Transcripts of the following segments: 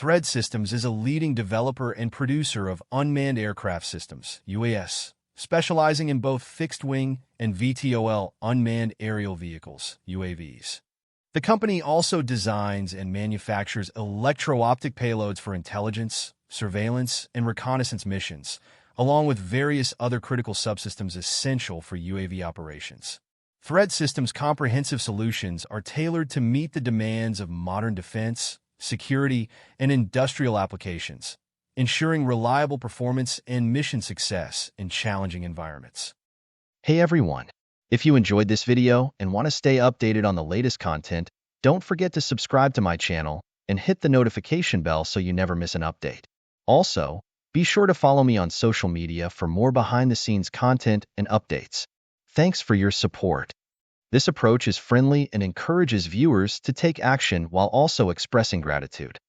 Thread Systems is a leading developer and producer of unmanned aircraft systems, UAS, specializing in both fixed-wing and VTOL unmanned aerial vehicles, UAVs. The company also designs and manufactures electro-optic payloads for intelligence, surveillance, and reconnaissance missions, along with various other critical subsystems essential for UAV operations. Thread Systems' comprehensive solutions are tailored to meet the demands of modern defense, security, and industrial applications, ensuring reliable performance and mission success in challenging environments. Hey everyone! If you enjoyed this video and want to stay updated on the latest content, don't forget to subscribe to my channel and hit the notification bell so you never miss an update. Also, be sure to follow me on social media for more behind-the-scenes content and updates. Thanks for your support. This approach is friendly and encourages viewers to take action while also expressing gratitude.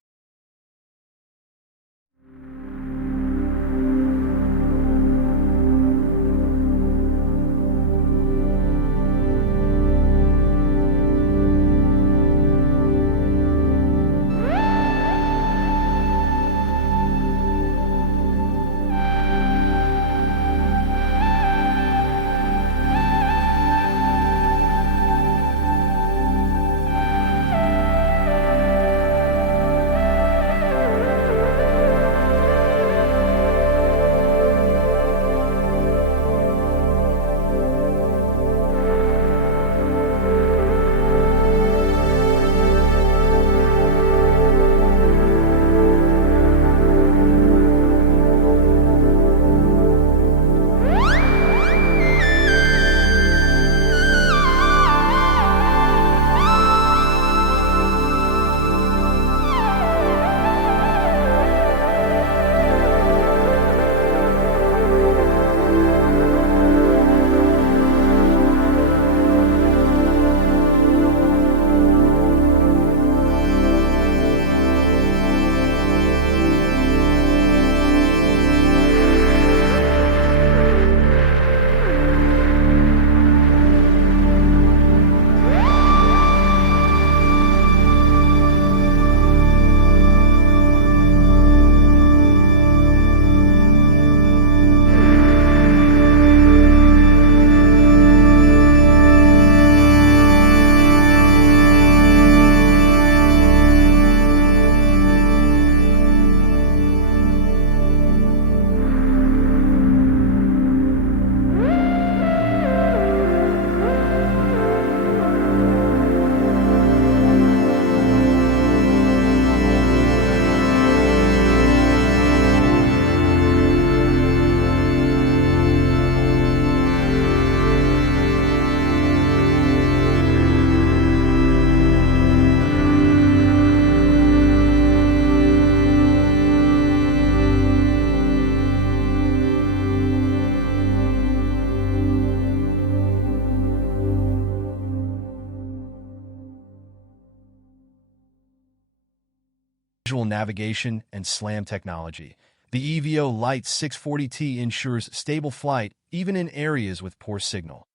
Visual navigation and SLAM technology. The EVO Lite 640T ensures stable flight even in areas with poor signal,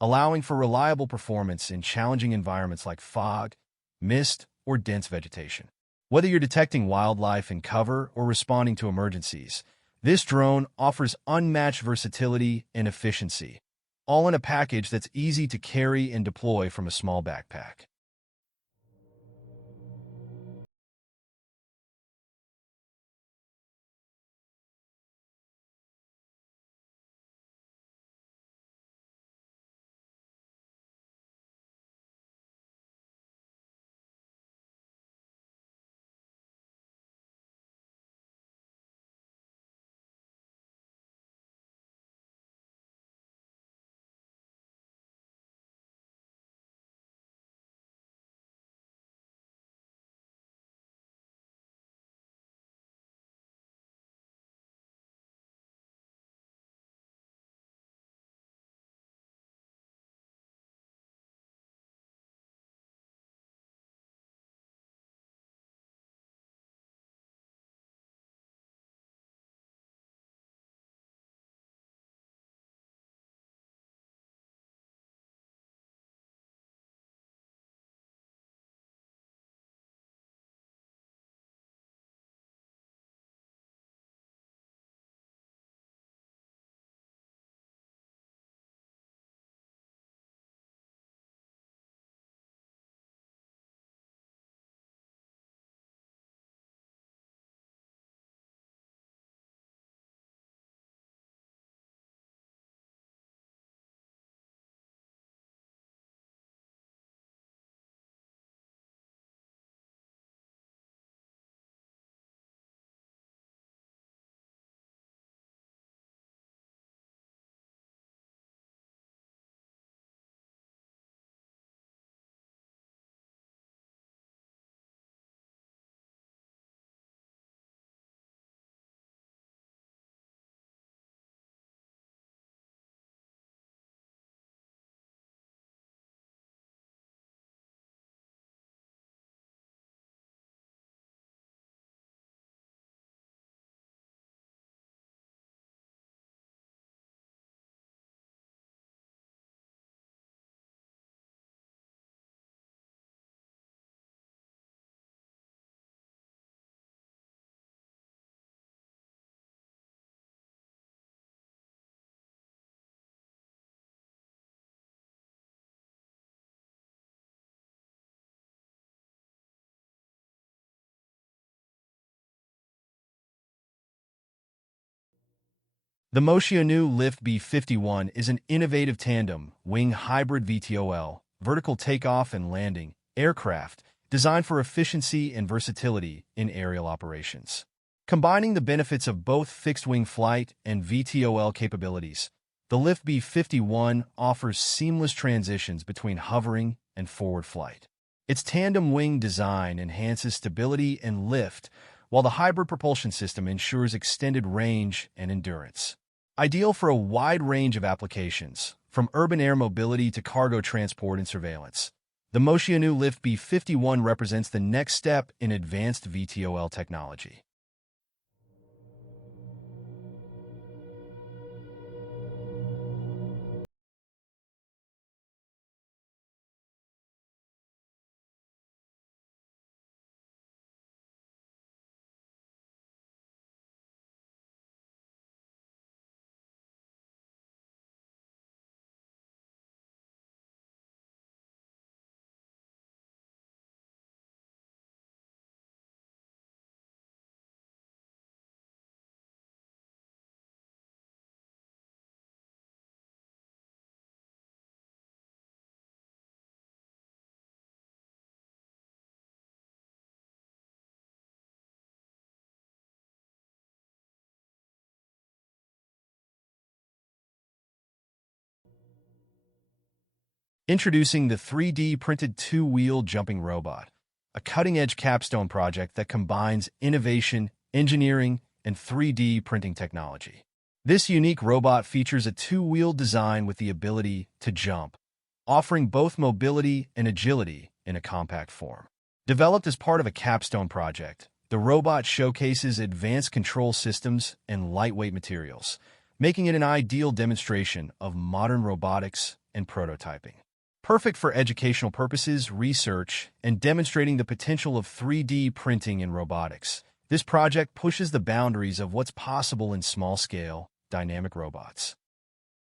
allowing for reliable performance in challenging environments like fog, mist, or dense vegetation. Whether you're detecting wildlife in cover or responding to emergencies, this drone offers unmatched versatility and efficiency, all in a package that's easy to carry and deploy from a small backpack. The Moshinu Lift B51 is an innovative tandem wing hybrid VTOL, vertical takeoff and landing, aircraft designed for efficiency and versatility in aerial operations. Combining the benefits of both fixed-wing flight and VTOL capabilities, the Lift B51 offers seamless transitions between hovering and forward flight. Its tandem wing design enhances stability and lift, while the hybrid propulsion system ensures extended range and endurance. Ideal for a wide range of applications, from urban air mobility to cargo transport and surveillance, the Moshinu Lift B51 represents the next step in advanced VTOL technology. Introducing the 3D printed two-wheel jumping robot, a cutting-edge capstone project that combines innovation, engineering, and 3D printing technology. This unique robot features a two-wheel design with the ability to jump, offering both mobility and agility in a compact form. Developed as part of a capstone project, the robot showcases advanced control systems and lightweight materials, making it an ideal demonstration of modern robotics and prototyping. Perfect for educational purposes, research, and demonstrating the potential of 3D printing in robotics, this project pushes the boundaries of what's possible in small-scale, dynamic robots.